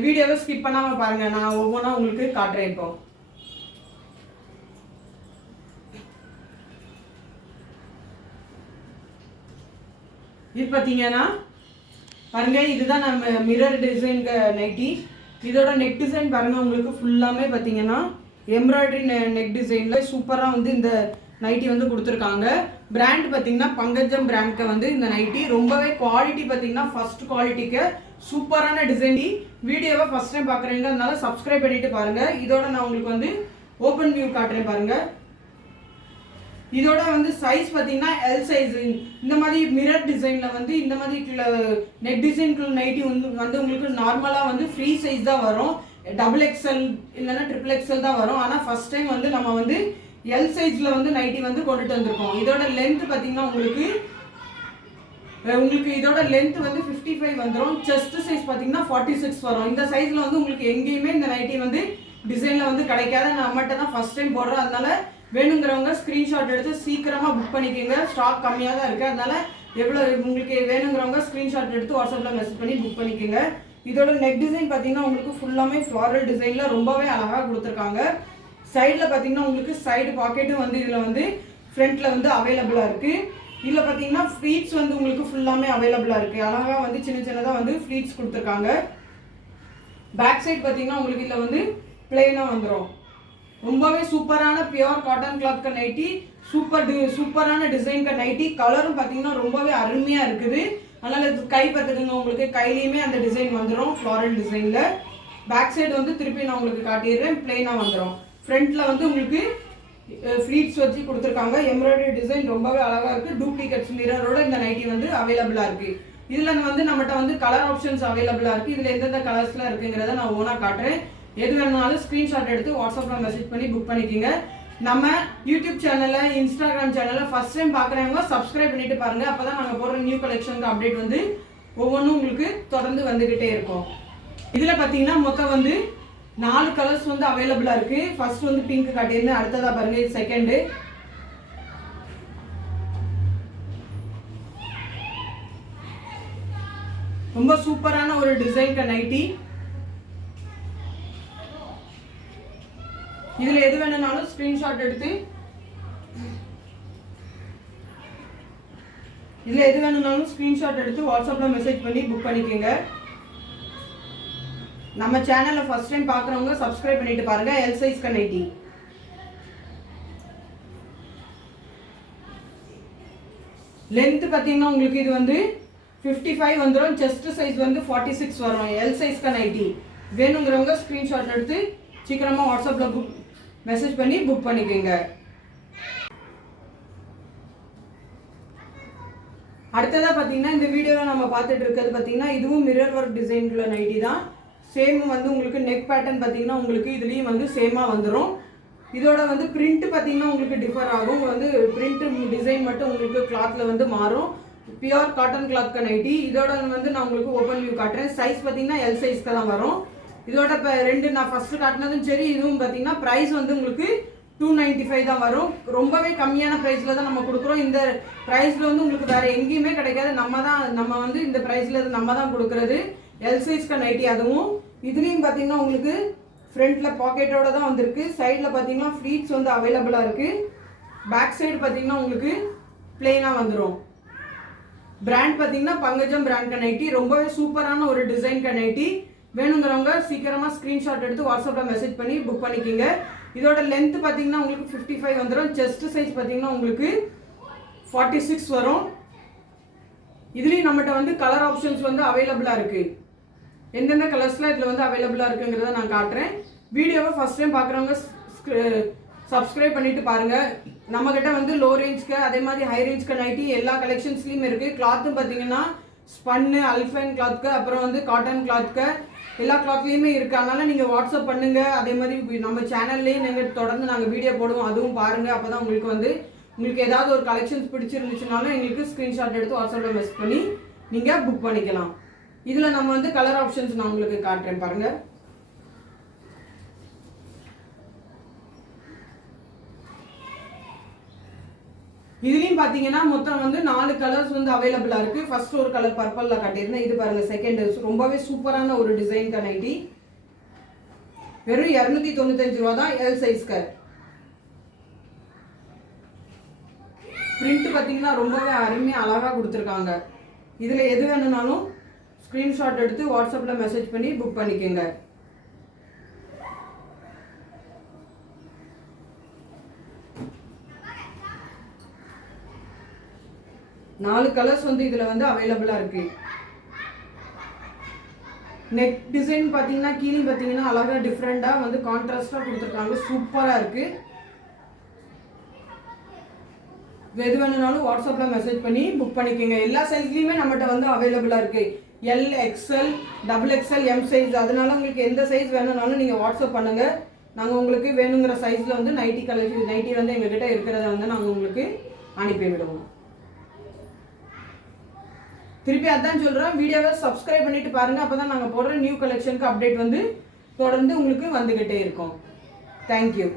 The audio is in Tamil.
வீடியோவை ஸ்கிப் பண்ணாம பாருங்க, நான் ஒவ்வொன்றா உங்களுக்கு காட்டுறேன். இப்போ இது பார்த்தீங்கன்னா பாருங்க, இதுதான் நம்ம மிரர் டிசைன் நைட்டி. இதோட நெக் டிசைன் பாருங்க, உங்களுக்கு ஃபுல்லாமே பார்த்தீங்கன்னா எம்ப்ராய்டரி நெக் டிசைன்ல சூப்பராக வந்து இந்த நைட்டி வந்து கொடுத்துருக்காங்க. பிராண்ட் பார்த்தீங்கன்னா பங்கஜம் பிராண்ட்க்கு வந்து இந்த நைட்டி ரொம்பவே குவாலிட்டி பார்த்தீங்கன்னா ஃபர்ஸ்ட் குவாலிட்டிக்கு சூப்பரான டிசைன். வீடியோவை ஃபர்ஸ்ட் டைம் பார்க்குறீங்க, அதனால சப்ஸ்கிரைப் பண்ணிட்டு பாருங்க. இதோட நான் உங்களுக்கு வந்து ஓப்பன் வியூ காட்டுறேன் பாருங்க. இதோட வந்து சைஸ் பார்த்தீங்கன்னா எல் சைஸ். இந்த மாதிரி மிரர் டிசைனில் வந்து இந்த மாதிரி நெக் டிசைனுக்குள்ள நைட்டி வந்து உங்களுக்கு நார்மலாக வந்து ஃப்ரீ சைஸ் தான் வரும். டபுள் எக்ஸ்எல் இல்லைன்னா ட்ரிபிள் எக்ஸ்எல் தான் வரும். ஆனால் ஃபர்ஸ்ட் டைம் வந்து நம்ம வந்து எல் சைஸில் வந்து நைட்டி வந்து கொண்டுட்டு வந்திருக்கோம். இதோட லென்த் பார்த்தீங்கன்னா உங்களுக்கு இதோட லென்த் வந்து 55 வந்துடும். செஸ்ட் சைஸ் பார்த்தீங்கன்னா 46 வரும். இந்த சைஸில் வந்து உங்களுக்கு எங்கேயுமே இந்த நைட்டி வந்து டிசைனில் வந்து கிடைக்காத, நம்மகிட்ட தான் ஃபர்ஸ்ட் டைம் போடுறோம். அதனால வேணுங்கிறவங்க ஸ்க்ரீன்ஷாட் எடுத்து சீக்கிரமாக புக் பண்ணிக்கோங்க. ஸ்டாக் கம்மியாக தான் இருக்குது. அதனால எவ்வளோ உங்களுக்கு வேணுங்கிறவங்க ஸ்க்ரீன்ஷாட் எடுத்து வாட்ஸ்அப்பில் மெசேஜ் பண்ணி புக் பண்ணிக்கோங்க. இதோட நெக் டிசைன் பார்த்தீங்கன்னா உங்களுக்கு ஃபுல்லாமே ஃப்ளாரல் டிசைனில் ரொம்பவே அழகாக கொடுத்துருக்காங்க. சைடில் பார்த்தீங்கன்னா உங்களுக்கு சைடு பாக்கெட்டும் வந்து இதில் வந்து ஃப்ரண்ட்டில் வந்து அவைலபிளாக இருக்குது. இதில் பார்த்தீங்கன்னா ஃப்ளீட்ஸ் வந்து உங்களுக்கு ஃபுல்லாமே அவைலபிளாக இருக்குது. அழகாக வந்து சின்ன சின்னதாக வந்து ஃப்ளீட்ஸ் கொடுத்துருக்காங்க. பேக் சைட் பார்த்தீங்கன்னா உங்களுக்கு இதில் வந்து பிளெயினாக வந்துடும். ரொம்பவே சூப்பரான பியோர் காட்டன் கிளாத் நைட்டி, சூப்பரான டிசைன் நைட்டி. கலரும் பார்த்தீங்கன்னா ரொம்பவே அருமையாக இருக்குது. அதனால் இது கை பார்த்துக்குங்க, உங்களுக்கு கையிலையுமே அந்த டிசைன் வந்துடும் ஃப்ளாரல் டிசைனில். பேக் சைடு வந்து திருப்பி நான் உங்களுக்கு காட்டிடுறேன், பிளெயினாக வந்துடும். ஃப்ரண்ட்டில் வந்து உங்களுக்கு ஃப்ளீட்ஸ் வச்சு கொடுத்துருக்காங்க. எம்ப்ராய்டரி டிசைன் ரொம்பவே அழகாக இருக்குது. டூப்ளிகேட்ஸ் மிரரோட இந்த நைட்டி வந்து அவைலபிளாக இருக்குது. இதில் வந்து நம்மகிட்ட வந்து கலர் ஆப்ஷன்ஸ் அவைலபிளாக இருக்குது. இதில் எந்தெந்த கலர்ஸ்லாம் இருக்குங்கிறத நான் ஓனாக காட்டுறேன். எது வேணுனாலும் ஸ்க்ரீன்ஷாட் எடுத்து வாட்ஸ்அப்பில் மெசேஜ் பண்ணி புக் பண்ணிக்கோங்க. நம்ம யூடியூப் சேனலில், இன்ஸ்டாகிராம் சேனலில் ஃபர்ஸ்ட் டைம் பார்க்குறவங்க சப்ஸ்கிரைப் பண்ணிட்டு பாருங்கள். அப்போ தான் நாங்கள் போடுற நியூ கலெக்ஷனுக்கு அப்டேட் வந்து ஒவ்வொன்றும் உங்களுக்கு தொடர்ந்து வந்துக்கிட்டே இருக்கும். இதில் பார்த்தீங்கன்னா மொத்தம் வந்து 4 கலர்ஸ் வந்து அவைலபிளாக இருக்குது. ஃபர்ஸ்ட் வந்து பிங்க் காட்டியிருந்தேன், அடுத்ததாக பாருங்க இது செகண்டு. ரொம்ப சூப்பரான ஒரு டிசைன் நைட்டி. இதில் எது வேணும்னாலும் ஸ்க்ரீன்ஷாட் எடுத்து வாட்ஸ்அப்பில் மெசேஜ் பண்ணி புக் பண்ணிக்கோங்க. நம்ம சேனலை ஃபர்ஸ்ட் டைம் பார்க்குறவங்க சப்ஸ்கிரைப் பண்ணிட்டு பாருங்க. L size nightie. லென்த் பார்த்தீங்கன்னா உங்களுக்கு இது வந்து 55 வந்துடும். செஸ்ட் சைஸ் வந்து 46 வரும். L size nightie. வேணுங்கிறவங்க ஸ்க்ரீன்ஷாட் எடுத்து சீக்கிரமாக வாட்ஸ்அப்பில் மெசேஜ் பண்ணி புக் பண்ணிக்கோங்க. அடுத்ததாக பார்த்தீங்கன்னா இந்த வீடியோவில் நம்ம பார்த்துட்டு இருக்கிறது பார்த்தீங்கன்னா இதுவும் மிரர் ஒர்க் டிசைனுள்ள நைட்டி தான். சேம் வந்து உங்களுக்கு நெக் பேட்டர்ன் பார்த்தீங்கன்னா உங்களுக்கு இதுலேயும் வந்து சேமாக வந்துடும். இதோட வந்து பிரிண்ட் பார்த்தீங்கன்னா உங்களுக்கு டிஃபர் ஆகும். வந்து பிரிண்ட் டிசைன் மட்டும் உங்களுக்கு கிளாத்தில் வந்து மாறும். Pure cotton cloth nightie. இதோட வந்து நான் உங்களுக்கு ஓப்பன் வியூ காட்டுறேன். சைஸ் பார்த்தீங்கன்னா எல் சைஸ்க்கு தான் வரும். இதோட இப்போ ரெண்டு நான் ஃபர்ஸ்ட் காட்டினதும் சரி, இதுவும் பார்த்தீங்கன்னா ப்ரைஸ் வந்து உங்களுக்கு 295 தான் வரும். ரொம்பவே கம்மியான ப்ரைஸில் தான் நம்ம கொடுக்குறோம். இந்த ப்ரைஸில் வந்து உங்களுக்கு வேறு எங்கேயுமே கிடைக்காது. நம்ம வந்து இந்த ப்ரைஸில் நம்ம தான் கொடுக்குறது. எல் சைஸ்க்கு நைட்டி. அதுவும் இதுலேயும் பார்த்தீங்கன்னா உங்களுக்கு ஃப்ரண்ட்டில் பாக்கெட்டோட தான் வந்திருக்கு. சைடில் பார்த்தீங்கன்னா ஃப்ளீட்ஸ் வந்து அவைலபிளாக இருக்குது. பேக் சைடு பார்த்தீங்கன்னா உங்களுக்கு பிளெயினாக வந்துடும். பிராண்ட் பார்த்தீங்கன்னா பங்கஜம் பிராண்ட் நைட்டி. ரொம்பவே சூப்பரான ஒரு டிசைன் நைட்டி. வேணுங்கிறவங்க சீக்கிரமாக ஸ்க்ரீன்ஷாட் எடுத்து வாட்ஸ்அப்பில் மெசேஜ் பண்ணி புக் பண்ணிக்கோங்க. இதோட லென்த் பார்த்தீங்கன்னா உங்களுக்கு 55 வந்துடும். செஸ்ட் சைஸ் பார்த்தீங்கன்னா உங்களுக்கு 46 வரும். இதுலேயும் நம்மகிட்ட வந்து கலர் ஆப்ஷன்ஸ் வந்து அவைலபிளாக இருக்குது. எந்தெந்த கலர்ஸ்லாம் இதில் வந்து அவைலபிளாக இருக்குங்கிறத நான் காட்டுறேன். வீடியோவை ஃபர்ஸ்ட் டைம் பார்க்குறவங்க சப்ஸ்கிரைப் பண்ணிட்டு பாருங்கள். நம்மக்கிட்ட வந்து லோ ரேஞ்ச்க்கு அதே மாதிரி ஹை ரேஞ்ச்க்கு நைட்டி எல்லா கலெக்ஷன்ஸ்லையும் இருக்குது. கிளாத்தும் பார்த்தீங்கன்னா ஸ்பன்னு, அல்ஃபைன் கிளாத்க்கு, அப்புறம் வந்து காட்டன் கிளாத்க்கு எல்லா கிளாத்லேயுமே இருக்குது. அதனால் நீங்கள் வாட்ஸ்அப் பண்ணுங்கள். அதே மாதிரி நம்ம சேனல்லேயும் நீங்கள் தொடர்ந்து நாங்கள் வீடியோ போடுவோம், அதுவும் பாருங்கள். அப்போ தான் உங்களுக்கு ஏதாவது ஒரு கலெக்ஷன்ஸ் பிடிச்சிருந்துச்சுனாலும் எங்களுக்கு ஸ்க்ரீன்ஷாட் எடுத்து வாட்ஸ்அப்பில் மெசேஜ் பண்ணி நீங்கள் புக் பண்ணிக்கலாம். இதில் நம்ம வந்து கலர் ஆப்ஷன்ஸ் நான் உங்களுக்கு காட்டுறேன் பாருங்கள். இதுலயும் பாத்தீங்கன்னா மொத்தம் வந்து 4 கலர்ஸ் வந்து அவைலபிளா இருக்கு. ஃபர்ஸ்ட் ஒரு கலர் பர்பிள்ல காட்டியிருந்தேன். இது பாருங்க செகண்ட், ரொம்பவே சூப்பரான ஒரு டிசைன் நைட்டி. வெறும் 295 ரூபா தான் எல் சைஸ்க்கு. பிரிண்ட் பாத்தீங்கன்னா ரொம்பவே அருமையா அழகா கொடுத்துருக்காங்க. இதுல எது வேணும்னாலும் ஸ்கிரீன்ஷாட் எடுத்து வாட்ஸ்அப்ல மெசேஜ் பண்ணி புக் பண்ணிக்கோங்க. நாலு கலர்ஸ் வந்து இதுல வந்து அவைலபிளா இருக்கு. நெக் டிசைன் பாத்தீங்கன்னா கீழே பாத்தீங்கன்னா அழகா டிஃப்ரெண்டா வந்து கான்ட்ராஸ்டா கொடுத்துருக்காங்க. சூப்பரா இருக்கு. எது வேணும்னாலும் வாட்ஸ்அப்ல மெசேஜ் பண்ணி புக் பண்ணிக்கோங்க. எல்லா சைஸ்லயுமே நம்மகிட்ட வந்து அவைலபிளா இருக்கு. L, XL, double XL, M size. அதனால உங்களுக்கு எந்த சைஸ் வேணும்னாலும் நீங்க வாட்ஸ்அப் பண்ணுங்க. நாங்க உங்களுக்கு வேணுங்கிற சைஸ்ல வந்து நைட்டி கலெக்ஷன் நைட்டி வந்து எங்ககிட்ட இருக்கிறத வந்து நாங்க உங்களுக்கு அனுப்பி விடுவோம். திருப்பி அதான் சொல்றேன், வீடியோவை சப்ஸ்கிரைப் பண்ணிட்டு பாருங்க. அப்பதான் நாங்க போடுற நியூ கலெக்ஷனுக்கு அப்டேட் வந்து தொடர்ந்து உங்களுக்கு வந்துகிட்டே இருக்கும். தேங்க்யூ.